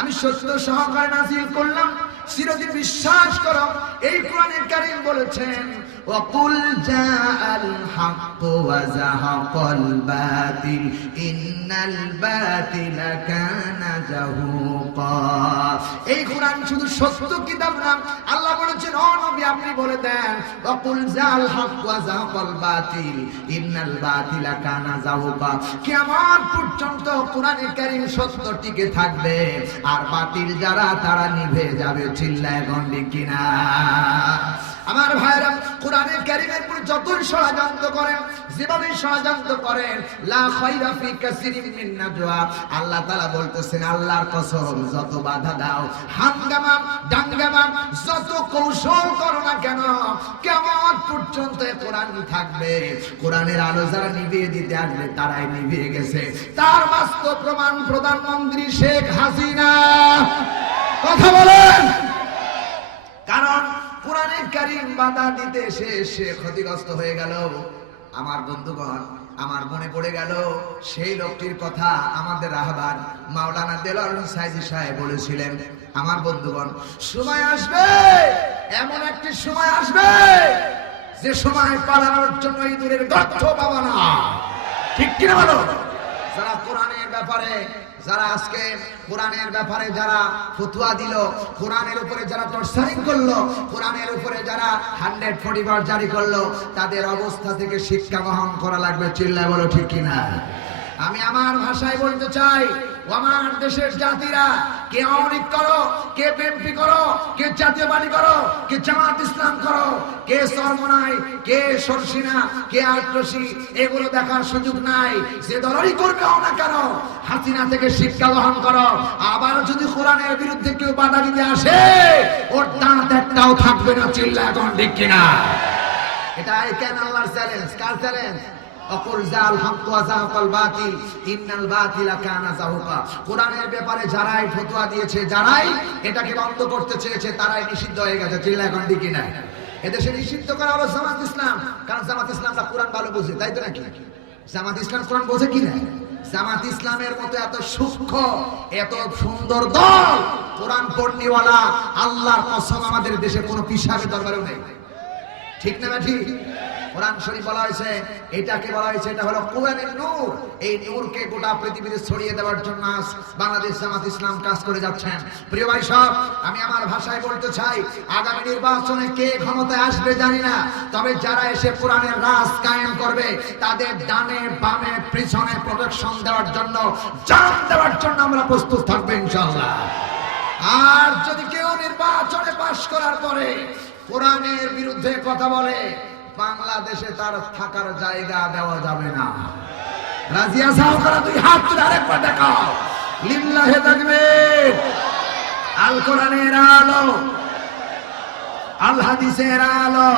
আমি সত্য সহকারে নাযিল করলাম, চিরদিন বিশ্বাস করো। এই কোরআনে কারীম বলেছেন ওয়াকুল জাআল হক ওয়া যাহাকাল বাতিল ইন্নাল বাতিলা কানা যাহুকা। এই কোরআন শুধু সত্য কিতাব না, আল্লাহ বলেছেন ও নবী আপনি বলে দেন ওয়াকুল জাআল হক ওয়া যাহাকাল বাতিল ইন্নাল বাতিলা কানা যাহুকা। কিয়ামত পর্যন্ত কোরআনে কারীম সত্য টিকে থাকবে, আর বাতিল যারা তারা নিভে যাবে। চিল্লায় গন্ডি কিনা? আমার ভাইরা, কোরআনে কারীমের পরে যতই ষড়যন্ত্র করেন, যেভাবে ষড়যন্ত্র করেন, লা খায়রা ফি কাসিরিন মিন নাজওয়া, আল্লাহ তাআলা বলতেছেন আল্লাহর কসম, যত বাধা দাও, হাঙ্গামা ডাঙ্গামা, যত কৌশল করো না কেন, কিয়ামত পর্যন্ত কোরআন থাকবে। কোরআনের আলো যারা নিভিয়ে দিতে আসবে তারাই নিভিয়ে গেছে। তার বাস্তব প্রমাণ প্রধানমন্ত্রী শেখ হাসিনা। কথা বলেন। কারণ কোরআনে কারীম বাধা দিতে সে ক্ষতিগ্রস্ত হয়ে গেল। আমার বন্ধুগণ, আমার মনে পড়ে গেল সেই লোকটির কথা, আমাদের রাহবার মাওলানা দেলোয়ার হোসেন সাইদি সাহেব বলেছিলেন, আমার বন্ধুগণ সময় আসবে, এমন একটি সময় আসবে যে সময় পালানোর জন্য ইঁদুরের গর্ত পাবা না। ঠিক কিনা বলো? যারা কোরআনের ব্যাপারে, যারা আজকে কোরআনের ব্যাপারে যারা ফতোয়া দিল, কোরআনের উপরে যারা টর্চারিং করলো, কোরআনের উপরে যারা 140 জারি করলো, তাদের অবস্থা থেকে শিক্ষা গ্রহণ করা লাগবে। চিল্লায় বলো ঠিক কিনা? আমি আমার ভাষায় বলতে চাই, আমার দেশের জাতিরা, কে আওয়ামী লীগ করো, কে বিএনপি করো, কে জাতীয় পার্টি করো, কে জামাত ইসলাম করো, কে চরমনাই, কে সরসিনা, কে আটরশি, এগুলো দেখার সুযোগ নাই। যে দলই করবে না কেন, হাসিনা থেকে শিক্ষা গ্রহণ করো। আবার যদি কোরআনের বিরুদ্ধে কেউ বাধা দিতে আসে, ওর দাঁত একটাও থাকবে না। চিল্লা এখন ঠিক কিনা? এটাই কেন আল্লাহর চ্যালেঞ্জ। কার চ্যালেঞ্জ? অকুল জাল হক ওয়া যাহাকাল বাতিল ইন্নাল বাতিলা কানা যাহুকা। কোরআনের ব্যাপারে যারাই ফতোয়া দিয়েছে, যারাই এটাকে বন্ধ করতে চেয়েছে, তারাই নিষিদ্ধ হয়ে গেছে। চিল্লা এখন ঠিক কিনা? এদেশে নিষিদ্ধ করা হলো জামাত ইসলাম, কারণ জামাত ইসলামটা কোরআন ভালো বোঝে, তাই তো নাকি? জামাত ইসলাম কোরআন বোঝে কিনা? জামাত ইসলামের মতো এত সূক্ষ্ম, এত সুন্দর দল, কোরআন পড়নিওয়ালা, আল্লাহর কসম আমাদের দেশে কোনো পিশাচের দরবারেও নেই। ঠিক না ঠিক? কোরআন শরীফ বলা হয়েছে, এটাকে বলা হয়েছে এটা হলো কোরআনের নূর। এই নূরকে গোটা পৃথিবীতে ছড়িয়ে দেওয়ার জন্য বাংলাদেশ জামাত ইসলাম কাজ করে যাচ্ছেন। প্রিয় ভাই সব, আমি আমার ভাষায় বলতে চাই, আগামী নির্বাচনে কে ক্ষমতায় আসবে জানি না, তবে যারা এসে কোরআনের রাজ কায়েম করবে, তাদের ডানে বামে পিছনে প্রোটেকশন দেওয়ার জন্য, জান দেওয়ার জন্য আমরা প্রস্তুত থাকবো ইনশাআল্লাহ। আর যদি কেউ নির্বাচনে পাশ করার পরে কোরআনের বিরুদ্ধে কথা বলে, বাংলাদেশে তার থাকার জায়গা দেওয়া যাবে না। রাজি আছো? দুই হাত তুলে আরেকবার দেখাও। লিল্লাহি তাকবীর। আল কোরআনের আলো, আল হাদিসের আলো।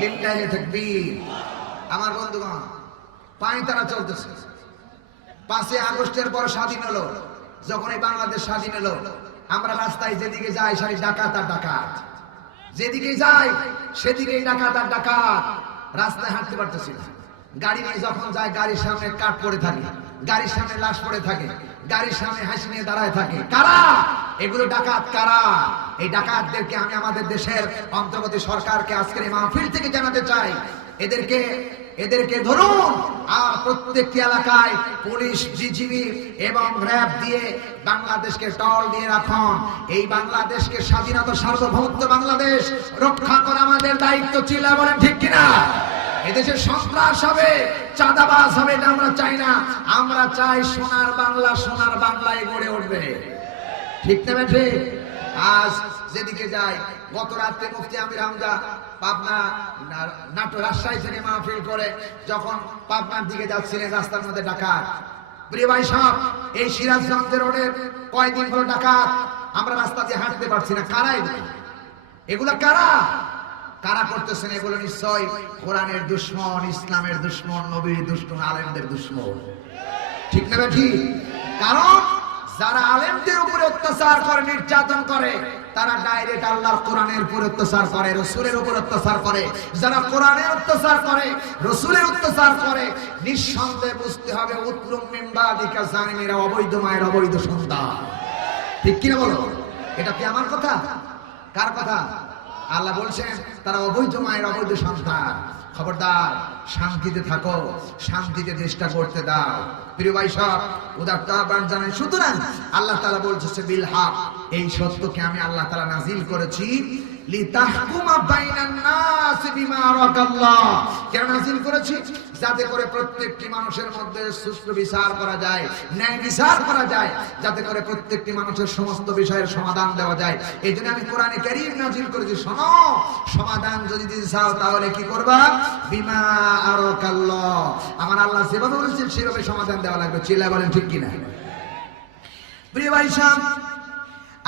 লিল্লাহি তাকবীর। আমার বন্ধুগণ, পায়তারা চলতেছে। 5 আগস্টের পর স্বাধীন হলো, যখন এই বাংলাদেশ স্বাধীন হলো, আমরা রাস্তায় যেদিকে যাই সারি ডাকাত আর ডাকাত, যেদিকে যাই সেদিকেই ডাকাত আর ডাকাত। রাস্তায় হাঁটতে পারতেছি না। গাড়ি নিয়ে যখন যায়, গাড়ির সামনে কাঠ পড়ে থাকে, গাড়ির সামনে লাশ পড়ে থাকে, গাড়ির সামনে হাসি নিয়ে দাঁড়ায় থাকে। কারা এগুলো? ডাকাত। কারা? এই ডাকাতদেরকে আমি আমাদের দেশের অন্তর্বর্তী সরকারকে আজকের এই মাহফিল থেকে জানাতে চাই, এদেরকে ধরুন, আর প্রত্যেকটি এলাকায় পুলিশ, জিজিবি এবং র‍্যাব দিয়ে বাংলাদেশকে টহল দিয়ে রাখুন। এই বাংলাদেশকে স্বাধীনতা, সার্বভৌমত্ব বাংলাদেশ রক্ষা করা আমাদের দায়িত্ব। চিল্লা বলেন ঠিক কিনা? এদেশে সন্ত্রাস হবে, চাঁদাবাজ হবে, এটা আমরা চাই না। আমরা চাই সোনার বাংলা, সোনার বাংলায় গড়ে উঠবে। ঠিক না বেঠে? আজ যেদিকে যাই, গত রাতে মুফতি আমির হামজা পাবনা নাটোর রাজশাহী থেকে মাহফিল করে যখন পাবনার দিকে যাচ্ছিলেন, রাস্তার মধ্যে ডাকাত। প্রিয় ভাই সাহেব, এই সিরাজগঞ্জ রোডের কয়দিন হলো ডাকাত, আমরা রাস্তা দিয়ে হাঁটতে পারছি না। কারা এগুলো? কারা কারা করতেছেন এগুলো? নিশ্চয় কোরআনের দুশমন, ইসলামের দুশমন, নবীর দুশমন, আলেমদের দুশমন। ঠিক না ঠিক? কারণ যারা আলেমদের উপরে অত্যাচার করে, নির্যাতন করে, তারা ডাইরেক্ট আল্লাহর কোরআনের উপর অত্যাচার করে, রাসূলের উপর অত্যাচার করে। যারা কোরআনের অত্যাচার করে, রাসূলের অত্যাচার করে, নিঃসন্দেহে বুঝতে হবে উতলুম মিন বাদিকা জালিমেরা অবৈধ মায়ের অবৈধ সন্তান। ঠিক কিনা বলো? এটা কি আমার কথা? কার কথা? আল্লাহ বলছেন তারা অবৈধ মায়ের অবৈধ সন্তান। খবরদার, শান্তিতে থাকো, শান্তিতে চেষ্টা করতে দাও। প্রিয় ভাই সব উদারত আহ্বান জানাই। সুতরাং আল্লাহ তাআলা বলছে বিল হক, এই সত্যকে আমি আল্লাহ তাআলা নাজিল করেছি লিতাহকুমা বাইনান নাস বিমা আরাকাল্লাহ। কেন নাজিল করেছি? যাতে করে প্রত্যেকটি মানুষের মধ্যে সুষ্ঠু বিচার করা যায়, ন্যায় বিচার করা যায়, যাতে করে প্রত্যেকটি মানুষের সমস্ত বিষয়ের সমাধান দেওয়া যায়। এই জন্য আমি কোরআনে কারীম নাজিল করেছি। শোনো, সমাধান যদি দিতে চাও তাহলে কি করবা? বিমা আরাকাল্লাহ, আমার আল্লাহ যেভাবে বলেছেন সেভাবে সমাধান দেওয়া লাগবে। চিল্লায় বলেন ঠিক কিনা? প্রিয় ভাই সাহেব,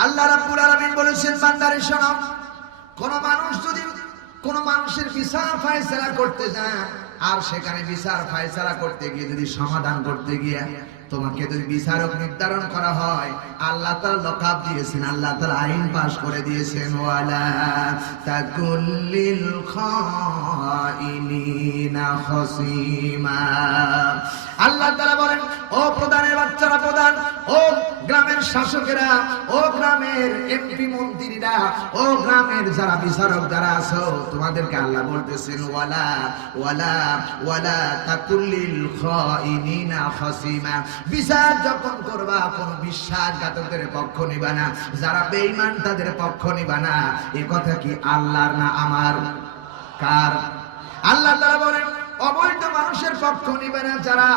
আল্লাহ রাব্বুল আলামিন বলেছেন বান্দারে শোনো, কোন মানুষ যদি কোন মানুষের বিচার ফয়সালা করতে যায়, আর সেখানে বিচার ফয়সালা করতে গিয়ে যদি সমাধান করতে গিয়ে তোমাকে যদি বিচারক নির্ধারণ করা হয়, আল্লাহ তাআলা লকাব দিয়েছেন, আল্লাহ তাআলা আইন পাশ করে দিয়েছেন, ওয়ালা তাকুল্লিল খাইনিনা খসিমা। আল্লাহ তাআলা বলেন, ও প্রধানের বাচ্চারা, প্রধান, ও গ্রামের শাসকেরা, ও গ্রামের এমপি মন্ত্রীরা, ও গ্রামের যারা বিচারক যারা আছো, তোমাদেরকে আল্লাহ বলতেছেন ওয়ালা ওয়ালা ওয়ালা তাকুল্লিল খাইনিনা খসিমা। বিচার যখন করবা কোন বিশ্বাসঘাতকদের পক্ষ নিবা না, যারা বেঈমান তাদের পক্ষ নিবা না। এই কথা কি আল্লাহর না আমার? কার? আল্লাহ তাআলা বলেন অবৈধ মানুষের পক্ষ নিবে না, যারা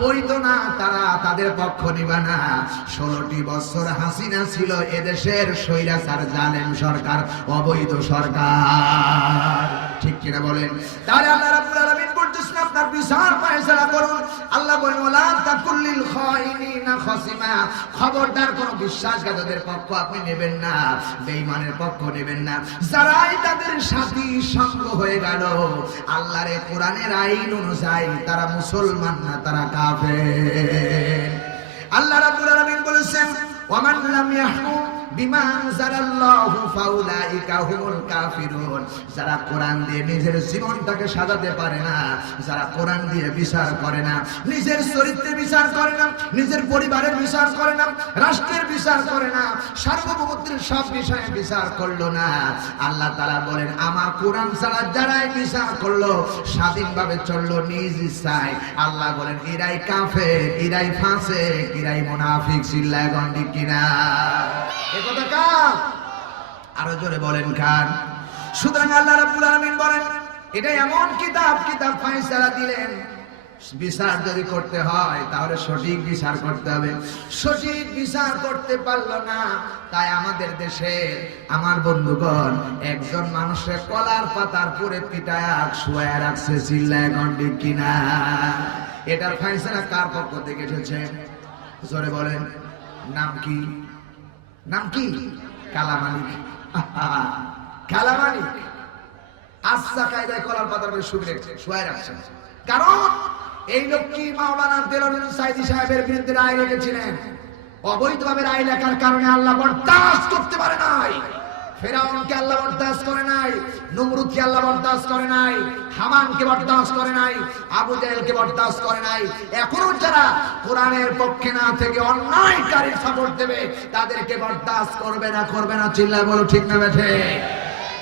বৈধ না তারা তাদের পক্ষ নিবে না। 16টি বছর হাসিনা ছিল এদেশের স্বৈরাচার জালেম সরকার, অবৈধ সরকার। ঠিক কিনা বলেন? তাহলে আল্লাহ রাব্বুল আলামিন বলতেছেন আপনার বিচার ফয়সালা করুন। আল্লাহ বলেন ওয়ালা তাকুল্লিল খাইনিনা খসিমা, খবরদার কোন বিশ্বাসঘাতকদের পক্ষ আপনি নেবেন না, বেঈমানের পক্ষ নেবেন না। যারাই তাদের সাথী সঙ্গ হয়ে গেল আল্লাহর কোরআনের আইন অনুযায়ী তারা মুসলমান না, তারা কাফের। আল্লাহ রাব্বুল আলামিন বলেছেন ওয়ামান লাম ইয়াহকুম বিমা আনজালাল্লাহু ফাউলাইকা হুমুল কাফিরুন। যারা কোরআন দিয়ে নিজের জীবনটাকে সাজাতে পারে না, যারা কোরআন দিয়ে বিচার করে না, নিজের চরিত্রের বিচার করে না, নিজের পরিবারের বিচার করে না, রাষ্ট্রের বিচার করে না, সার্বভৌমত্বের সব বিষয়ে বিচার করলো না, আল্লাহ তাআলা বলেন আমার কোরআন ছাড়া যারাই বিচার করলো, স্বাধীনভাবে চললো নিজ ইচ্ছায়, আল্লাহ বলেন এরাই কাফের, এরাই ফাসিক, এরাই মুনাফিক। চিল্লায় গন্ডি কিনা? কথা কার? আরো জোরে বলেন কার? সুতরাং আল্লাহ রাব্বুল আলামিন বলেন এটা এমন কিতাব, কিতাব ফয়সালা দিলেন বিচার যদি করতে হয় তাহলে সঠিক বিচার করতে হবে। সঠিক বিচার করতে পারলো না, তাই আমাদের দেশে আমার বন্ধুগণ একজন মানুষের কলার পাতার পরে পিটায়া শুয়ায় রাখছে। চিল্লায় গন্ডি কিনা? এটার ফয়সালা কার পক্ষ থেকে এসেছে? জোরে বলেন। নাম কি? নাম কি? কালামানিক। কালামানিক আচ্ছা কায়দায় কলার পাতার উপরে শুয়ে রাখছেন। কারণ এই লোকটি মাওলানা দেলোয়ার সাইদি সাহেবের বিরুদ্ধে রায় রেখেছিলেন। অবৈধভাবে রায় লেখার কারণে আল্লাহ বরদাস্ত করতে পারে নাই। ফেরাউনকে আল্লাহ বরদাস্ত করে নাই, নমরুদকে আল্লাহ বরদাস্ত করে নাই, হামানকে বরদাস্ত করে নাই, আবু জাহেলকে বরদাস্ত করে নাই। এখনো যারা কোরআনের পক্ষে না থেকে অন্যায়কারীর সাপোর্ট দেবে তাদেরকে বরদাস্ত করবে না, করবে না। চিল্লায় বলো ঠিক না বেঠে?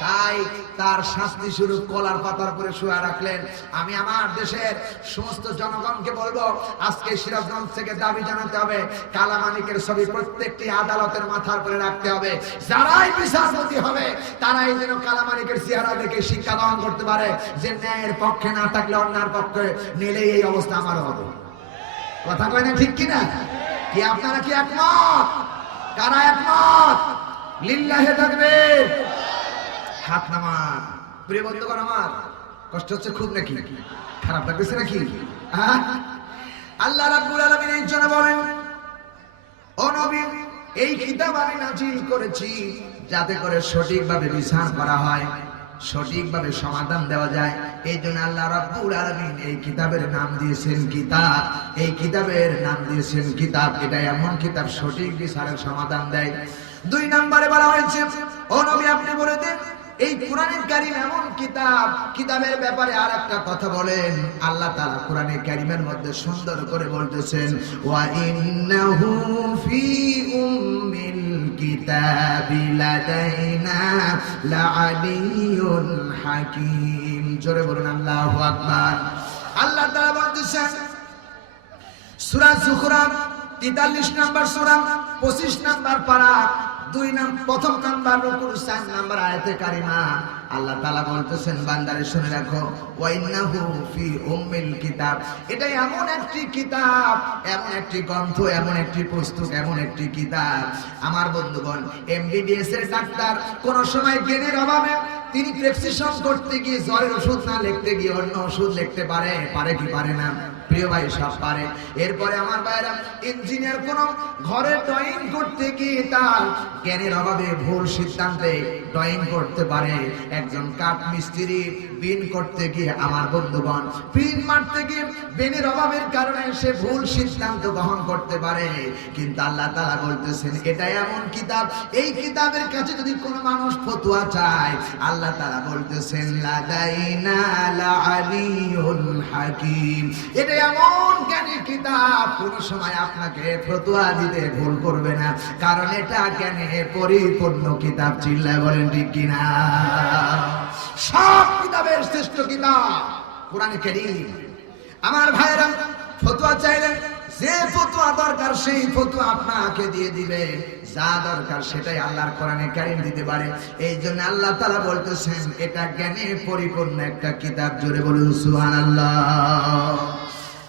তাই তার শাস্তি শুরু কলার পাতার উপরে শুয়ে রাখলেন। আমি আমার দেশের সমস্ত জনগণকে বলবো আজকে সিরাজগঞ্জ থেকে দাবি জানাতে হবে কালামানিকের ছবি প্রত্যেকটি আদালতের মাথার উপরে রাখতে হবে। যারাই বিচারপতি হবে তারাই যেন কালামানিকের চেহারা দেখে শিক্ষা গ্রহণ করতে পারে যে ন্যায়ের পক্ষে না থাকলে অন্যায়ের পক্ষে নিলেই এই অবস্থা আমার হবে। কথা কয় না ঠিক কিনা? কি আপনারা কি একমত? কারা একমত? লিল্লাহে তাকবীর। হাত নামান। প্রিয় বন্ধুগণ আমার কষ্ট হচ্ছে খুব নাকি? খারাপ লাগতেছে নাকি? আল্লাহ রাব্বুল আলামিন এই জন্য বলেন ও নবী এই কিতাব আমি নাজিল করেছি যাতে করে সঠিকভাবে বিচার করা হয়, সঠিকভাবে সমাধান দেওয়া যায়। এই জন্য আল্লাহ রাব্বুল আলামিন এই কিতাবের নাম দিয়েছেন কিতাব। এই কিতাবের নাম দিয়েছেন কিতাব। এটা এমন কিতাব সঠিক বিচারের সমাধান দেয়। 2 নম্বরে বলা হয়েছে ও নবী আপনি বলে দেন এই কোরআনুল কারীম এমন কিতাব। কিতাবের ব্যাপারে আরেকটা কথা বলেন আল্লাহ তাআলা কোরআনে কারীমের মধ্যে সুন্দর করে বলতেছেন ওয়া ইন্নাহু ফি উম্মিল কিতাবি লাদাইনা লাআলিয়্যুন হাকীম। জোরে বলুন আল্লাহু আকবার। আল্লাহ তাআলা বলতেছেন সূরা যুখরাফ 43 নম্বর সূরা 25 নম্বর পারা প্রথম নাম্বার রুকুর 4 নম্বর আয়াতে কারিমা আল্লাহ তাআলা বলতেছেন বান্দারে শুনে রাখো ওয়াইন্নাহু ফি উম্মিল কিতাব, এটা এমন একটি কিতাব, এমন একটি গ্রন্থ, এমন একটি পুস্তক, এমন একটি কিতাব। আমার বন্ধুগণ, এমবিবিএস এর ডাক্তার কোন সময় জ্ঞানের অভাবে তিনি প্রেসক্রিপশন করতে গিয়ে জ্বরের ওষুধ না লিখতে গিয়ে অন্য ওষুধ লিখতে পারে কি পারে না? প্রিয় ভাই, সব পারে। এরপরে আমার ভাইরা ইঞ্জিনিয়ার কোন ঘরে ড্রয়িং করতে গিয়ে তার জ্ঞানের অভাবে ভুল সিদ্ধান্তে ড্রয়িং করতে পারে। একজন কাঠ মিস্ত্রি বিন করতে গিয়ে আমার বন্ধুগণ পিন মারতে গিয়ে বেনের অভাবের কারণে সে ভুল সিদ্ধান্ত গ্রহণ করতে পারে। কিন্তু আল্লাহ তাআলা বলতেছেন এটা এমন কিতাব, এই কিতাবের কাছে যদি কোনো মানুষ ফতোয়া চায়, আল্লাহ তাআলা বলতেছেন লাদাইনা লাআলিয়্যুন হাকীম, এটা এমন জ্ঞানী কিতাব, কোন সময় আপনাকে ফতোয়া দিতে ভুল করবে না, কারণ এটা জ্ঞানে পরিপূর্ণ কিতাব। চিল্লায় বলেন ঠিক কিনা? সব কিতাবের শ্রেষ্ঠ কিতাব কোরআন কারীম। আমার ভাইরা, ফতোয়া চাইলেন যে ফতোয়া দরকার সেই ফতোয়া আপনাকে দিয়ে দিবে, যা দরকার সেটাই আল্লাহর কোরআনে কারীম দিতে পারে। এই জন্য আল্লাহ তাআলা বলতেছেন এটা জ্ঞানে পরিপূর্ণ একটা কিতাব। জোরে বলুন সুবহানাল্লাহ।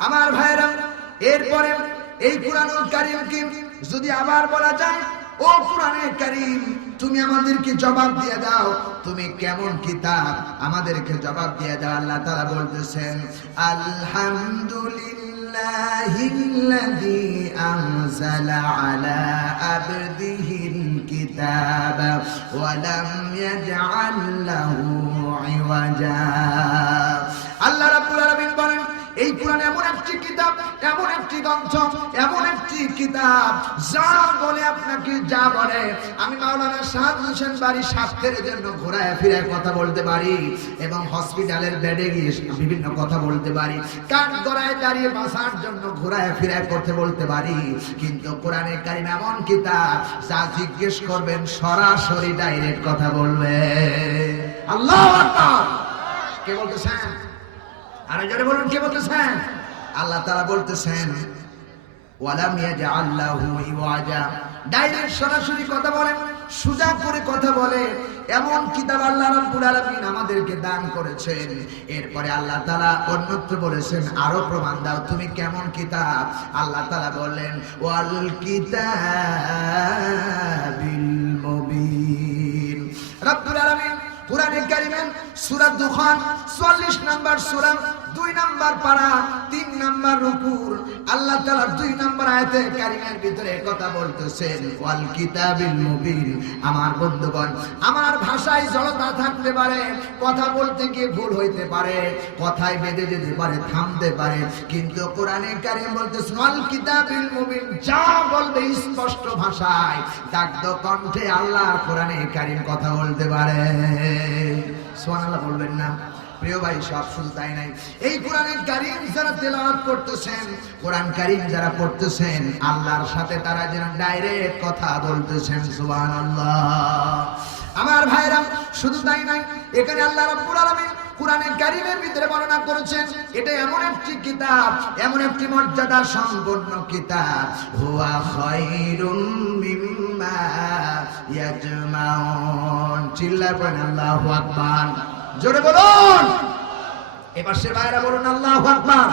আমার ভাইরা, এরপরে এই কোরআনুল কারীমকে যদি আবার বলা যায়, ও কোরআনে কারীম তুমি আমাদেরকে জবাব দিয়ে দাও, তুমি কেমন কিতাব আমাদেরকে জবাব দিয়ে দাও। আল্লাহ তাআলা বলতেছেন আলহামদুলিল্লাহিল্লাযী আনজালা আলা আবদিহিল কিতাবা ওয়া লাম ইয়াজআল লাহু ইওয়াজা। আল্লাহ রাব্বুল আলামিন বলেন এই কোরআন এমন একটি কিতাব, এমন একটি গ্রন্থ, এমন একটি কিতাব যা বলে আপনাকে যা বলে আমি মাওলানা শাহাদ হোসেন বাড়ি স্বাস্থ্যের জন্য ঘোরায় ফিরায় কথা বলতে পারি, এবং হসপিটালের বেডে গিয়ে বিভিন্ন কথা বলতে পারি, কান গড়ায় দাঁড়িয়ে বাঁচার জন্য ঘোরায় ফিরায় করতে বলতে পারি। কিন্তু কোরআনে কারীম এমন কিতাব যা জিজ্ঞেস করবেন সরাসরি ডাইরেক্ট কথা বলবে। আল্লাহু আকবার। কে বলতেছেন? আরে জোরে বলুন, কে বলতেছেন? আল্লাহ তাআলা বলতেছেন ওয়ালাম ইয়াজআল লাহু ইওয়াজা, ডাইরেক্ট সরাসরি কথা বলেন, সোজা করে কথা বলে, এমন কিতাব আল্লাহ রাব্বুল আলামিন আমাদেরকে দান করেছেন। এরপরে আল্লাহ তাআলা অন্যত্র বলেছেন আরো প্রমাণ দাও তুমি কেমন কিতাব। আল্লাহ তাআলা বললেন ওয়াল কিতাবিল মুবিন। রাব্বুল আলামিন কোরআনে কারীমের সূরা দুখান ৪৪ নম্বর সূরা ২ নম্বর পারা ৩ নম্বর রুকুর আল্লাহ তাআলা ২ নম্বর আয়াতে কারীমের ভিতরে কথা বলতেছেন ওয়াল কিতাবিল মুবিন। আমার বন্ধুগণ, আমার ভাষায় জড়তা থাকতে পারে, কথা বলতে গিয়ে ভুল হইতে পারে, কথায় বেঁধে যেতে পারে, থামতে পারে, কিন্তু কোরআনে কারীম বলতেছেন ওয়াল কিতাবিল মুবিন, যা বলবে স্পষ্ট ভাষায় দাগ্ধ কণ্ঠে আল্লাহর কোরআনে কারীম কথা বলতে পারে। সুবহানাল্লাহ বলবেন না? প্রিয় ভাই, সব শুধু তাই নাই, এই কোরআনে কারীম যারা তেলাওয়াত করতেছেন, কোরআন কারীম যারা পড়তেছেন, আল্লাহর সাথে তারা যেন ডাইরেক্ট কথা বলতেছেন। সুবহানাল্লাহ। আমার ভাইরা, শুধু তাই নাই, এখানে আল্লাহ রাব্বুল আলামিন কোরআনে কারীমের ভিতরে বর্ণনা করেছেন এটা এমন একটি কিতাব, এমন একটি মর্যাদা সম্পন্ন কিতাব, হুয়া খায়রুম মিম্মা ইয়াজমাউন। চিল্লায় বলেন আল্লাহু আকবার। জোরে বলুন। এবার সে ভাইরা বলুন আল্লাহু আকবার।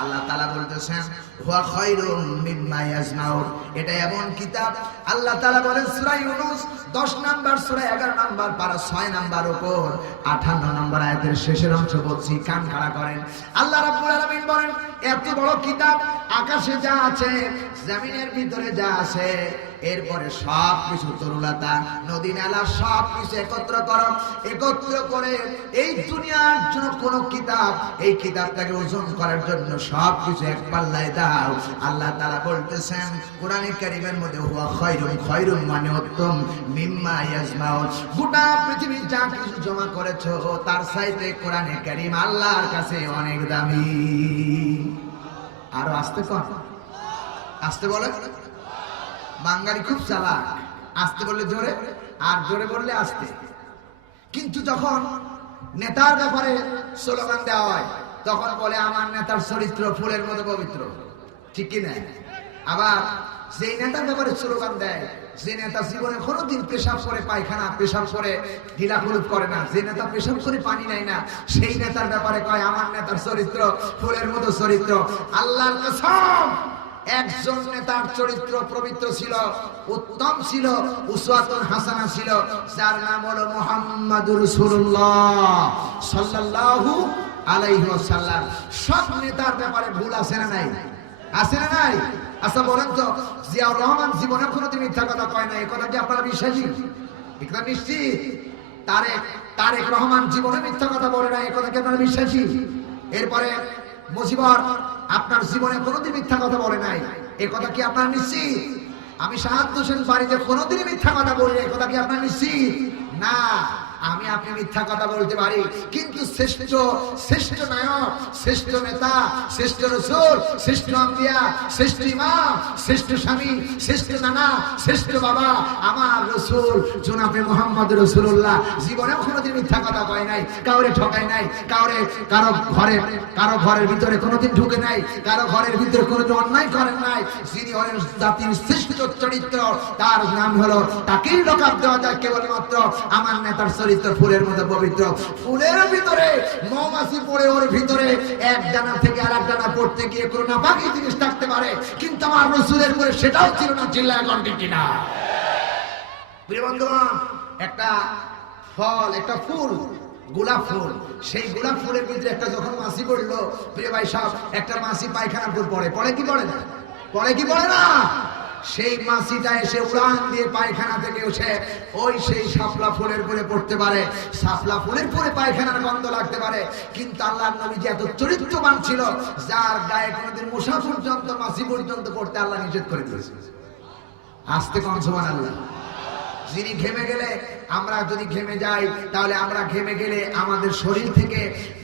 আল্লাহ তাআলা বলতেছেন হুয়া খায়রুম মিম্মা ইয়াজমাউন, এটা এমন কিতাব। আল্লাহ তাআলা বলেন সূরা ইউনূস 10 নম্বর সূরা 11 নম্বর পারা 6 নম্বর উপর 58 নম্বর আয়াতের শেষের অংশ বলছি, কান খাড়া করেন। আল্লাহ রাব্বুল আলামিন বলেন এত বড় কিতাব, আকাশে যা আছে, জমিনের ভিতরে যা আছে, এরপরে সব কিছু তরুলতা নদী নালা সব কিছু একত্র করো, একত্র করে এই দুনিয়ার জন্য কোন কিতাব, এই কিতাবটাকে ওজন করার জন্য সব কিছু এক পাল্লায় দাও। আল্লাহ তাআলা বলতেছেন কোরআনে কারীমের মধ্যে হুয়া খায়রুম, খায়রুম মানে উত্তম, মিম্মা ইয়াজমাউন, গোটা পৃথিবী যা কিছু জমা করেছো তার চাইতে কোরআনে কারীম আল্লাহর কাছে অনেক দামি। আরো আস্তে কর, আস্তে বলে। বাঙালি খুব চালাক, আস্তে বললে জোরে, আর জোরে বললে আস্তে। কিন্তু যখন নেতার ব্যাপারে স্লোগান দেওয়া হয় তখন বলে আমার নেতার চরিত্র ফুলের মতো পবিত্র, ঠিক কিনা? আবার যেই নেতার ব্যাপারে স্লোগান দেয়, যে নেতা জীবনে কোনোদিন পেশাব করে পায়খানা, পেশাব করে ঢিলাখুলুপ করে না, যে নেতা পেশাব করে পানি নেয় না, সেই নেতার ব্যাপারে কয় আমার নেতার চরিত্র ফুলের মতো চরিত্র। আল্লাহর কসম, একজন নেতার চরিত্র পবিত্র ছিল, উত্তম ছিল, উসওয়াতুন হাসানা ছিল, যার নাম হলো মুহাম্মাদুর রাসূলুল্লাহ সাল্লাল্লাহু আলাইহি ওয়াসাল্লাম। সব নেতার ব্যাপারে ভুল আছে না নাই? আছে না নাই? আচ্ছা বলেন তো, জিয়াউর রহমান জীবনে কোনোদিন মিথ্যা কথা কয় না, এই কথা কি আপনারা বিশ্বাসী? একদম নিশ্চিত? তারেক রহমান জীবনে মিথ্যা কথা বলে না, এই কথা কি আপনারা বিশ্বাসী? এরপরে মুজিবর আপনার জীবনে কোনোদিন মিথ্যা কথা বলে নাই, এই কথা কি আপনারা নিশ্চিত? আমি শাহাদ হোসেন বাড়িতে কোনোদিন মিথ্যা কথা বলি, এই কথা কি আপনারা নিশ্চিত? না। আমি আপনি মিথ্যা কথা বলতে পারি, কিন্তু শ্রেষ্ঠ নায়ক, শ্রেষ্ঠ নেতা, শ্রেষ্ঠ রাসূল, শ্রেষ্ঠ আম্বিয়া, শ্রেষ্ঠ ইমাম, শ্রেষ্ঠ স্বামী, শ্রেষ্ঠ নানা, শ্রেষ্ঠ বাবা আমার রাসূল জনাবে মুহাম্মদ রাসূলুল্লাহ জীবনেও কোনোদিন মিথ্যা কথা কয় নাই, কাউরে ঠকায় নাই, কারো ঘরের ভিতরে কোনোদিন ঢুকে নাই, কারো ঘরের ভিতরে কোনোদিন অন্যায় করেন নাই। যিনি হলেন জাতির শ্রেষ্ঠ চরিত্র, তার নাম হলো, তাকেই লকাপ দেওয়া যায় কেবলমাত্র আমার নেতার চরিত্র ফুলের মতো পবিত্র। ফুলের ভিতরে মৌমাছি পড়ে, ওর ভিতরে এক ডানা থেকে আরেক ডানা পড়তে গিয়ে কোনো নাপাকি জিনিস থাকতে পারে, কিন্তু আমার রাসূলের পরে সেটাও ছিল না। চিল্লায় কোন ঠিক কিনা? প্রিয় বন্ধুগণ, একটা ফল, একটা ফুল, গোলাপ ফুল, সেই গোলাপ ফুলের ভিতরে একটা যখন মাছি পড়লো, প্রিয় ভাই সাহেব, একটা মাছি পায়খানা পড়ে কি পড়ে না? পড়ে কি পড়ে না? সেই মাছিটা এসে উড়ান দিয়ে পায়খানা থেকে উঠে ওই সেই শাপলা ফুলের পরে পড়তে পারে, শাপলা ফুলের পরে পায়খানার গন্ধ লাগতে পারে, কিন্তু আল্লাহর নবী যে এত চরিত্রবান ছিল, যার গায়ে কোনোদিন মশা পর্যন্ত, মাছি পর্যন্ত পড়তে আল্লাহ নিষেধ করে দিয়েছে। আস্তে কম সুবহানাল্লাহ। যিনি ঘেমে গেলে, আমরা যদি ঘেমে যাই, তাহলে আমরা ঘেমে গেলে আমাদের শরীর থেকে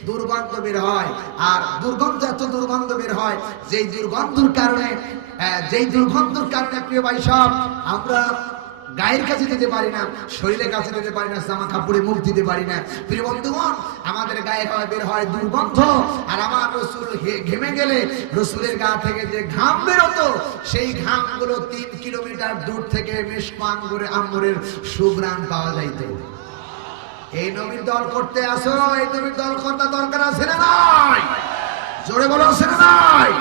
দুর্গন্ধ বের হয়, আর দুর্গন্ধ এত দুর্গন্ধ বের হয়, যেই দুর্গন্ধের কারণে প্রিয় ভাই সব আমরা গায়ের কাছে যেতে পারি না, শরীরের কাছে যেতে পারি না, জামা কাপড়ে মুখ দিতে পারি না। প্রিয় বন্ধুগণ, আমাদের গায়ে বের হয় দুর্গন্ধ, আর আমার রাসূল ঘেমে গেলে রাসূলের গা থেকে যে ঘাম বেরোতো, সেই ঘামগুলো 3 কিলোমিটার দূর থেকে মিশক আঙ্গুরের সুঘ্রাণ পাওয়া যাইত। এই নবীর দল করতে আসো, এই নবীর দল করার দরকার আছে না নাই? জোরে বলো, আছে না নাই?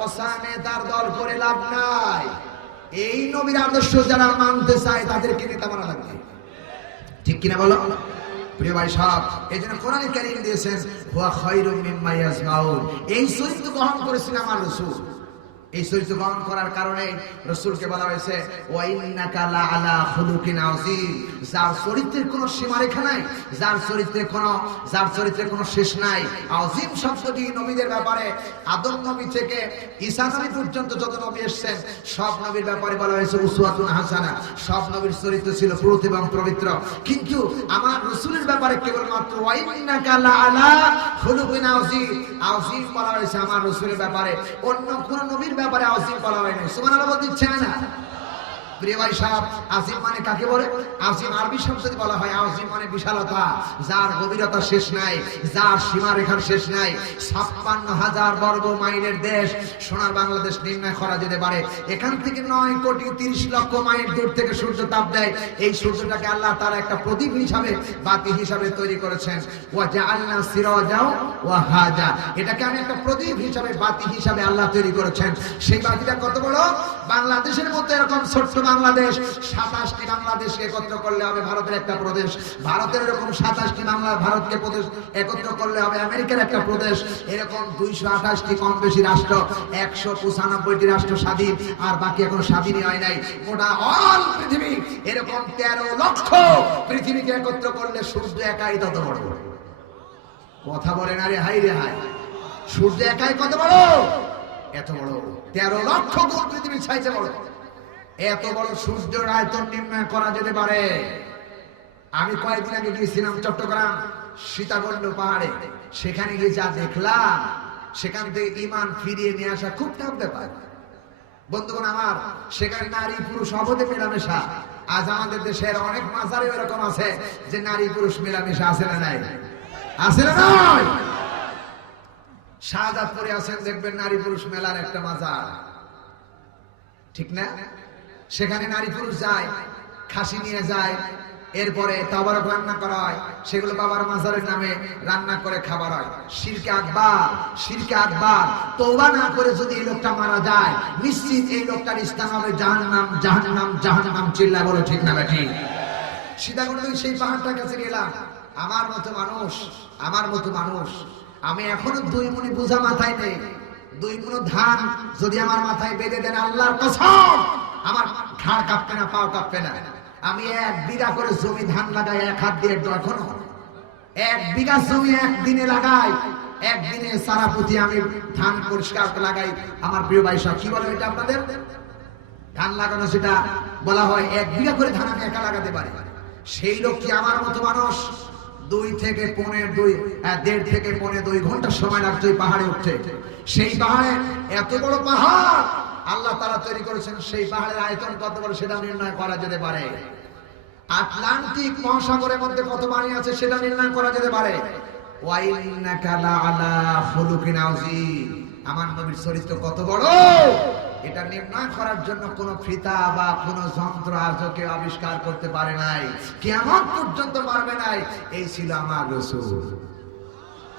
ওসানে তার দল করে লাভ নাই। এই নবীর আদর্শ যারা মানতে চায় তাদেরকে নেতা বানা লাগবে, ঠিক কিনা বলো? প্রিয় ভাই সাহেব, এই জন্য কোরআনে কারীম দিয়েছেন হুয়া খায়রুম মিম্মা ইয়াসমাউন, এই চরিত্র গ্রহণ করেছেন আমার রাসূল। এই চরিত্র গ্রহণ করার কারণে রাসূলকে বলা হয়েছে ওয়া ইন্নাকা লা আলা খুলুকিন আযীম, যার চরিত্রের কোনো সীমারেখা নাই, যার চরিত্রের কোনো শেষ নাই। আযীম শব্দটি নবীদের ব্যাপারে আদম নবী থেকে ঈসা নবী পর্যন্ত যত নবী এসেছেন সব নবীর ব্যাপারে বলা হয়েছে উসওয়াতুন হাসানা, সব নবীর চরিত্র ছিল পুরুত এবং পবিত্র। কিন্তু আমার রাসূলের ব্যাপারে কেবলমাত্র ওয়া ইন্নাকা লা আলা খুলুকিন আযীম, আযীম বলা হয়েছে আমার রাসূলের ব্যাপারে, অন্য কোন নবীর ব্যাপারে আযীম বলা হয় না। সুবহানাল্লাহ বলতে ইচ্ছে না? প্রিয় ভাই সাহেব, আযীম মানে কাকে বলে? আযীম আরবি শব্দ দিয়ে বলা হয়, আযীম মানে বিশালতা, যার গভীরতা শেষ নাই, যার সীমারেখার শেষ নাই। ৫৬,০০০ বর্গ মাইলের দেশ সোনার বাংলাদেশ নির্ণয় করা যেতে পারে। এখান থেকে ৯,৩০,০০,০০০ মাইল দূর থেকে সূর্য তাপ দেয়। এই সূর্যটাকে আল্লাহ তাআলা একটা প্রদীপ হিসাবে, বাতি হিসাবে তৈরি করেছেন। ওয়া জাআলনা সিরাজাও ওয়া হাজা, এটাকে আমি একটা প্রদীপ হিসাবে, বাতি হিসাবে আল্লাহ তৈরি করেছেন। সেই বাতিটা কত বড়? বাংলাদেশের মতো এরকম ছোট্ট বাংলাদেশ, ২৭টি বাংলাদেশকে একত্র করলে হবে ভারতের একটা প্রদেশ, ভারতের এরকম ২৭টি ভারতকে প্রদেশ একত্র করলে হবে আমেরিকার একটা প্রদেশ, এরকম ২২৮টি কম বেশি রাষ্ট্র, ১৯৫টি রাষ্ট্র স্বাধীন, আর বাকি এখন স্বাধীনই হয় নাই। গোটা অল পৃথিবী এরকম ১৩ লক্ষ পৃথিবীকে একত্র করলে সূর্য একাই তত বড়। কথা বলে না রে হাই রে হাই, সূর্য একাই কত বড়? এত বড়, ১৩ লক্ষ গুণ পৃথিবীর চাইতে বড়। এত বড় সূর্যের আয়তন নির্ণয় করা যেতে পারে। আমি কয়েকদিন আগে গিয়েছিলাম চট্টগ্রাম সীতাকুণ্ড পাহাড়ে, সেখানে গিয়ে যা দেখলাম, সেখান থেকে ঈমান ফিরিয়ে নিয়ে আসা খুব টাফ ব্যাপার। বন্ধুগণ আমার, সেখানে নারী পুরুষ অবধি মেলামেশা, আজ আমাদের দেশের অনেক মাজারে এরকম আছে যে নারী পুরুষ মেলামেশা আছে না নাই? আছে না নাই? শাহজাদপুরে আছেন, দেখবেন নারী পুরুষ মেলার একটা মাজার, ঠিক না? সেখানে নারী পুরুষ যায়, খাসি নিয়ে যায়, এরপরে তাবারক রান্না করা হয়, সেগুলো বাবার মাজারের নামে রান্না করে খাবার হয়। শিরকে আকবার, শিরকে আকবার। তওবা না করে যদি এই লোকটা মারা যায়, নিশ্চিত এই লোকটার স্থান হবে জাহান্নাম, জাহান্নাম, জাহান্নাম। চিল্লায় বলো ঠিক না বেঠিক? সীতাকুণ্ডে সেই পাহাড়টার কাছে গেলাম, আমার মতো মানুষ, আমার মতো মানুষ, আমি এখনো 2 মুনি বোঝা মাথায় নেই, 2 মুনো ধান যদি আমার মাথায় বেঁধে দেন, আল্লাহর কসম আমার ঘাড় কাঁপবে না, পাও কাঁপবে না। আমি 1 বিঘা করে জমি ধান লাগাই, 1 হাত দিয়ে, এখনো 1 বিঘা জমি একদিনে লাগাই, একদিনে সারা পুঁতি আমি ধান পরিষ্কার লাগাই। আমার প্রিয় ভাই সব কি বলে এটা আপনাদের? ধান লাগানো সেটা বলা হয়, 1 বিঘা করে ধান আমি একা লাগাতে পারি। সেই লোক কি আমার মতো মানুষ 1.5 থেকে 2 ঘন্টা সময় লাগতো এই পাহাড়ে উঠতে। সেই পাহাড়ে এত বড় পাহাড় আল্লাহ তাআলা তৈরি করেছেন, সেই পাহাড়ের আয়তন কত বড় সেটা নির্ণয় করা যেতে পারে। আটলান্টিক মহাসাগরের মধ্যে কত পানি আছে সেটা নির্ণয় করা যেতে পারে। ওয়া ইন্নাকা লাআলা খুলুকিন আযীম, আমার নবীর চরিত্র কত বড় এটা নির্ণয় করার জন্য কোন ফিতা বা কোন যন্ত্র আজও কেউ আবিষ্কার করতে পারে নাই, কিয়ামত পর্যন্ত পারবে নাই। এই ছিল আমার রাসূল।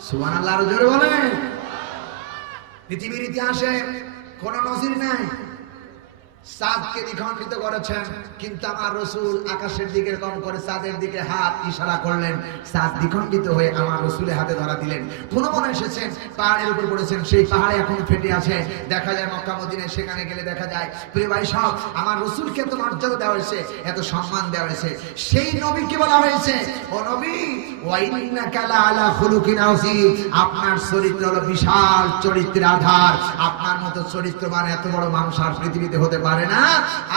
সুবহানাল্লাহ, আরো জোরে বলেন। পৃথিবীর ইতিহাসে কোন নজির নাই। চাঁদকে দ্বিখণ্ডিত করেছেন, কিন্তু আমার রাসূল আকাশের দিকে এরকম করে চাঁদের দিকে হাত ইশারা করলেন, চাঁদ দ্বিখণ্ডিত হয়ে আমার রাসূলের হাতে ধরা দিলেন। কোন মনে এসেছেন পাহাড়ের উপর পড়েছেন, সেই পাহাড়ে এখন ফেটে আছে, দেখা যায় মক্কা মদিনায়, সেখানে গেলে দেখা যায়। প্রিয় ভাই সব, আমার রাসূলকে এত মর্যাদা দেওয়া হয়েছে, এত সম্মান দেওয়া হয়েছে। সেই নবীকে বলা হয়েছে, ও নবী ওয়া ইন্নাকা লাআলা খুলুকিন আযীম, আপনার চরিত্র হলো বিশাল চরিত্রের আধার। আপনার মতো চরিত্রবান এত বড় মানুষ আর পৃথিবীতে হতে পারে না,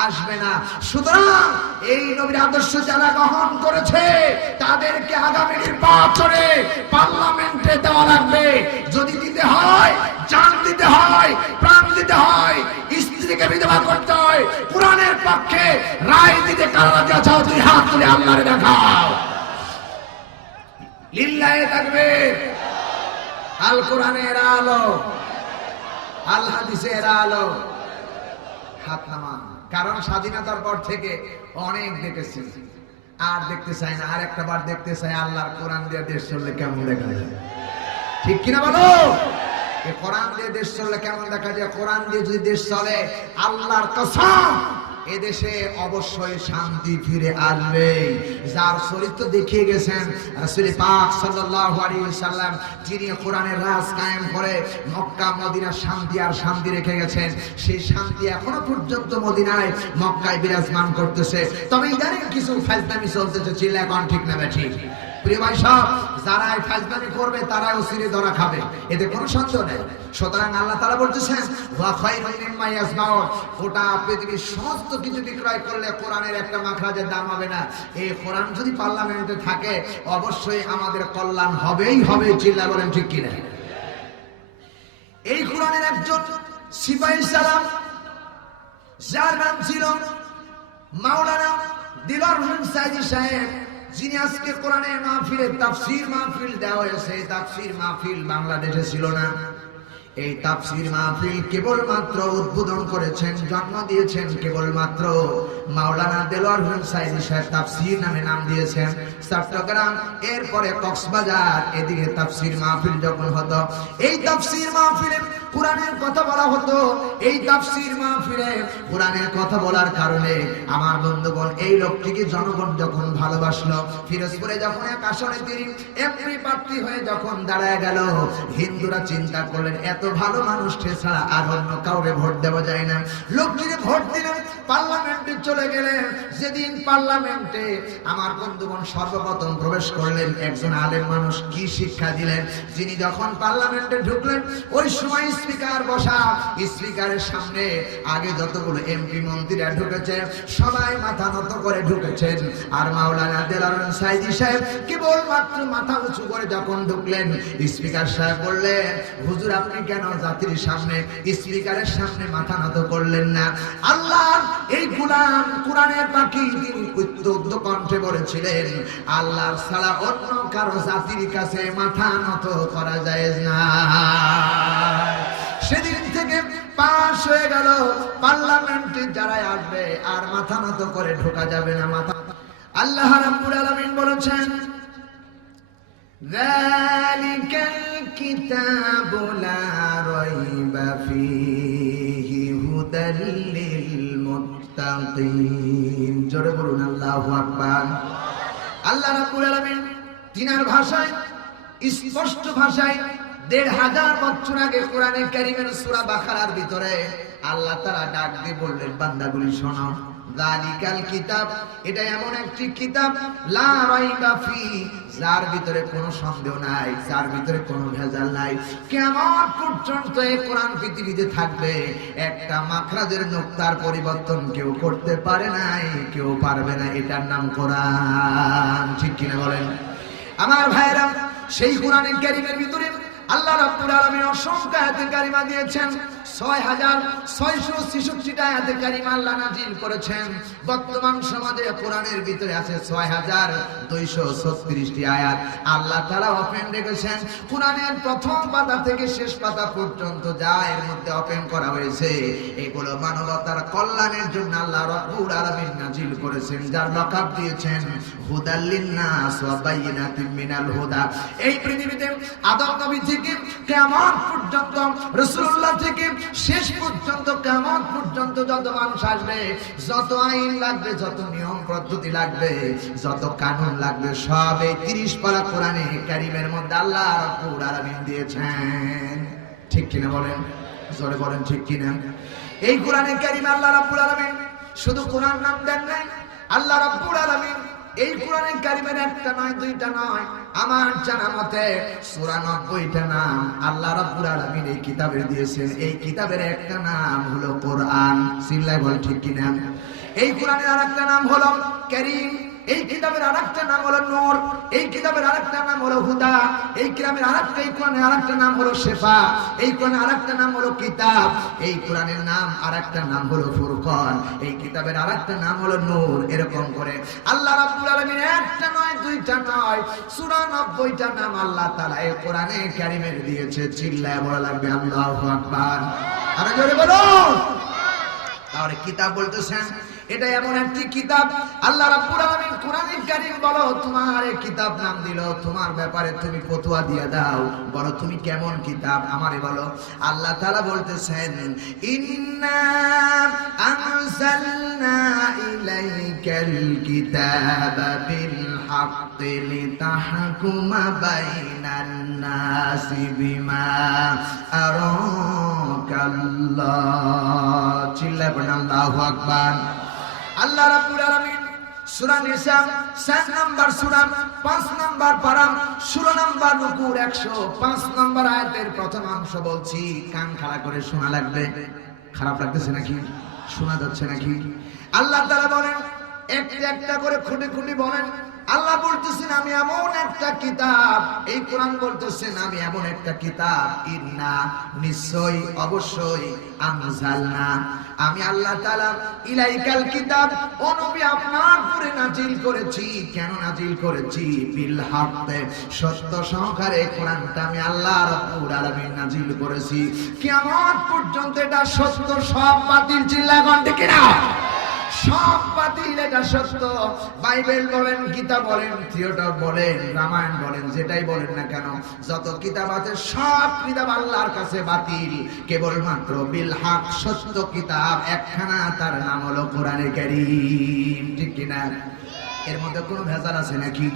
আসবে না। সুতরাং এই নবীর আদর্শ যারা গ্রহণ করেছে তাদেরকে আগামী নির্বাচনে পার্লামেন্টে দেওয়া লাগবে। যদি দিতে হয়, জান দিতে হয়, প্রাণ দিতে হয়, স্ত্রীকে বিধবা করতে হয়, কোরআনের পক্ষে রায় দিতে কারা রাজি আছো? 2 হাত তুলে আল্লাহরে দেখাও। লিল্লাহি তাকবীর। আল কোরআনের আলো, আল হাদিসের আলো। হাত নামান। কারণ স্বাধীনতার পর থেকে অনেক দেখেছি, আর দেখতে চাই না। আর একটা বার দেখতে চাই আল্লাহর কোরআন দিয়ে দেশ চললে কেমন দেখা যায়, ঠিক কিনা বলো? এই কোরআন দিয়ে দেশ চললে কেমন দেখা যায়? কোরআন দিয়ে যদি দেশ চলে, আল্লাহর কসম এদেশে অবশ্যই শান্তি ফিরে আসবে। যার চরিত্র দেখিয়ে গেছেন রাসূল পাক সাল্লাল্লাহু আলাইহি ওয়াসাল্লাম, যিনি কোরআনের রাজ কায়েম করে মক্কা মদিনার শান্তি আর শান্তি রেখে গেছেন, সেই শান্তি এখনো পর্যন্ত মদিনায় মক্কায় বিরাজমান করতেছে। তবে ইদানিং কিছু ফাজলামি চলতেছে, চিল্লা এখন ঠিক না ঠিক? প্রিয় ভাই সব, যারা এই ফাজলামি করবে তারাই অচিরে ধরা খাবে, এতে কোনো সন্দেহ নেই। সুতরাং আল্লাহ তাআলা বলতেছেন, ওয়া খায়রুম মিম্মা ইয়াসমাউন, গোটা পৃথিবীর সমস্ত কিছু বিক্রয় করলে কোরআনের একটা মাখরাজের দাম হবে না। এই কোরআন যদি পার্লামেন্টে থাকে, অবশ্যই আমাদের কল্যাণ হবেই হবে। চিল্লা বলেন ঠিক কিনা? এই কোরআনের একজন সিপাহী সালাম, যার নাম ছিল মাওলানা দিলওয়ার হোসেন সাইদি সাহেব, যিনি আজকে কোরআনের মাহফিলে তাফসীর মাহফিল দেওয়া হয়েছে। তাফসীর মাহফিল বাংলাদেশে ছিল না। এই তাফসীর মাহফিল কেবলমাত্র উদ্বোধন করেছেন, জন্ম দিয়েছেন কেবলমাত্র মাওলানা দেলোয়ার হোসেন সাইদি সাহেব। তাফসীর নামে নাম দিয়েছেন চট্টগ্রাম, এরপরে কক্সবাজার, এদিকে তাফসীর মাহফিল যখন হতো, এই তাফসীর মাহফিলে কোরআনের কথা বলা হতো। এই তাফসীর মাহফিলে কোরআনের কথা বলার কারণে আমার বন্ধুগণ, এই লোকটিকে জনগণ যখন ভালোবাসলো, ফিরোজপুরে যখন এক আসনে তিনি এমপি প্রার্থী হয়ে যখন দাঁড়ায় গেল, হিন্দুরা চিন্তা করলেন এত ভালো মানুষকে ছাড়া আর অন্য কাউরে ভোট দেওয়া যায় না। লোকটিকে ভোট দিলেন, পার্লামেন্টে চলে গেলেন। যেদিন পার্লামেন্টে আমার বন্ধুগণ সর্বপ্রথম প্রবেশ করলেন, একজন আলেম মানুষ কি শিক্ষা দিলেন, যিনি যখন পার্লামেন্টে ঢুকলেন, ওই সময় স্পিকার বসা, স্পিকারের সামনে আগে যতগুলো এমপি মন্ত্রীরা ঢুকেছে সবাই মাথা নত করে ঢুকেছেন। আর মাওলানা দেলোয়ার হোসেন সাইদি সাহেব কেবলমাত্র মাথা উঁচু করে যখন ঢুকলেন, স্পিকার সাহেব বললেন, হুজুর আপনি কেন জাতির সামনে, স্পিকারের সামনে মাথা নত করলেন না? আল্লাহ এই গোলাম কোরআনের পাখি তিনি উদ্যুদ্ধ কণ্ঠে বলেছিলেন, আল্লাহর ছাড়া অন্য কারো জাতির কাছে মাথা নত করা যায় না। সেদিন থেকে পাশ হয়ে গেল, পার্লামেন্টে যারা আসবে আর মাথা নত করে ঢোকা যাবে না। মাথা আল্লাহ রাব্বুল আলামিন বলেছেন, যালিকাল কিতাবু লা রাইবা ফীহি হুদাল লিল মুত্তাকিন। জোরে বলুন আল্লাহু আকবার। আল্লাহ রাব্বুল আলামিন তিনার ভাষায়, স্পষ্ট ভাষায় ১৫০০ বছর আগে কোরআনে কারীমের সূরা বাকারার ভিতরে আল্লাহ তাআলা ডাক দিয়ে বললেন, বান্দাগুলি শোনো, যালিকাল কিতাব, এটা এমন একটি কিতাব, লা রাইবা ফি, যার ভিতরে কোনো সন্দেহ নাই, যার ভিতরে কোনো ভেজাল নাই। কিয়ামত পর্যন্ত এই কোরআন পৃথিবীতে থাকবে, একটা মাখরাজের নুকতার পরিবর্তন কেউ করতে পারে নাই, কেউ পারবে না। এটার নাম কোরআন। ঠিক কিনা বলেন? আমার ভাইরা, সেই কোরআনে কারীমের ভিতরে আল্লাহ রাব্বুল আলামিন অসংখ্য আয়াতে কারিমা দিয়েছেন। ৬৬৬৬টা আয়াতে কারিমা আল্লাহ নাযিল করেছেন। বর্তমান সমাজে কোরআনের ভিতরে আছে ৬২৩৬টি আয়াত আল্লাহ তাআলা ওপেন রেখেছেন। কোরআনের প্রথম পাতা থেকে শেষ পাতা পর্যন্ত যা এর মধ্যে ওপেন করা হয়েছে, এগুলো মানবতার কল্যাণের জন্য আল্লাহ রাব্বুল আলামিন নাযিল করেছেন, যার লকাব দিয়েছেন হুদাল লিন-নাস ওয়া বাইয়িনাতিন মিনাল হুদা। এই পৃথিবীতে আদম নবী থেকে কিয়ামত পর্যন্ত, রাসূলুল্লাহ থেকে শেষ পর্যন্ত কিয়ামত পর্যন্ত যত মানুষ আসবে, যত আইন লাগবে, যত নিয়ম পদ্ধতি লাগবে, যত কানুন লাগবে, সব এই ৩০ পারা কোরআনে কারীমের মধ্যে আল্লাহ রাব্বুল আলামিন দিয়েছেন। ঠিক কিনা বলেন? জোরে বলেন ঠিক কিনা? এই কোরআনে কারীমে আল্লাহ রাব্বুল আলামিন শুধু কোরআন নাম দেন নাই। আল্লাহ রাব্বুল আলামিন এই কোরআনে কারীমের একটা নয়, দুইটা নয়, আমার জানা মতে ৯৪টা নাম আল্লাহ রাব্বুল আলামিন এই কিতাবে দিয়েছেন। এই কিতাবের একটা নাম হলো কোরআন। চিল্লায় বল ঠিক কিনা? এই কোরআনের আরেকটা নাম হলো কারীম। এই কিতাবের আরেকটা নাম হলো নূর। এই কিতাবের আরেকটা নাম হলো হুদা। এই কোরআনের আরেকটা নাম হলো শিফা। এই কোরআনের আরেকটা নাম হলো কিতাব। এই কোরআনের নাম আরেকটা নাম হলো ফুরকান। এই কিতাবের আরেকটা নাম হলো নূর। এরকম করে আল্লাহ রাব্বুল আলামিন একটা নয়, দুইটা নয়, ৯৪টা নাম আল্লাহ তাআলা এই কোরআনে কারীমের দিয়েছে। চিল্লায় বলা লাগবে আল্লাহু আকবার। আরে জোরে বলুন। তাহলে কিতাব বলতেছেন, এটা এমন একটি কিতাব আল্লাহ রাব্বুল আলামিন কোরআনুল কারীম বলো, তোমার এই কিতাব নাম দিল, তোমার ব্যাপারে তুমি ফতোয়া দিয়ে দাও, বলো তুমি কেমন কিতাব আমারে বলো। আল্লাহ তাআলা বলতেছেন, ইন্না আনজালনা ইলাইকাল কিতাবা বিল হাক্কি লিতাহকুমা বাইনান নাসি বিমা আরাকাল্লাহ। চিল্লায় বলেন আল্লাহু আকবার। আল্লাহ রাব্বুল আলামিন সূরা নিসা ৪ নাম্বার সূরা ৫ নাম্বার পারা ১৬ নাম্বার রুকুর ১০৫ নাম্বার আয়াতের প্রথম অংশ বলছি, কান খাড়া করে শোনা লাগবে। খারাপ লাগতেছে নাকি? শোনা যাচ্ছে নাকি? আল্লাহ তাআলা বলেন, একটা একটা করে খুঁটি খুঁটি বলেন। আল্লাহ বলতেছেন, আমি এমন একটা কিতাব, এই কোরআন বলতেছেন আমি এমন একটা কিতাব, ইন্না নিশ্চয় অবশ্যই, আনজালনা আমি আল্লাহ তাআলা, ইলাইকাল কিতাব ও নবী আপনার উপরে নাজিল করেছি। কেন নাজিল করেছি? বিল হাক্কি, সত্য সহকারে কোরআনটা আমি আল্লাহ রাব্বুল আলামিন নাজিল করেছি। কিয়ামত পর্যন্ত এটা সত্য, সব বাতিল। চিল্লায় কোন ঠিক কিনা? সব বাতিল, এটা সত্য। বাইবেল বলেন, গীতা বলেন, থিয়েটার বলেন, রামায়ণ বলেন, যেটাই বলেন না কেন, যত কিতাব আছে সব কিতাব আল্লাহর কাছে বাতিল। কেবলমাত্র বিল হক, সত্য কিতাব একখানা, তার নাম হলো কোরআনে কারীম। ঠিক কিনা? এর মধ্যে কোনো ভেজাল আছে নাকি?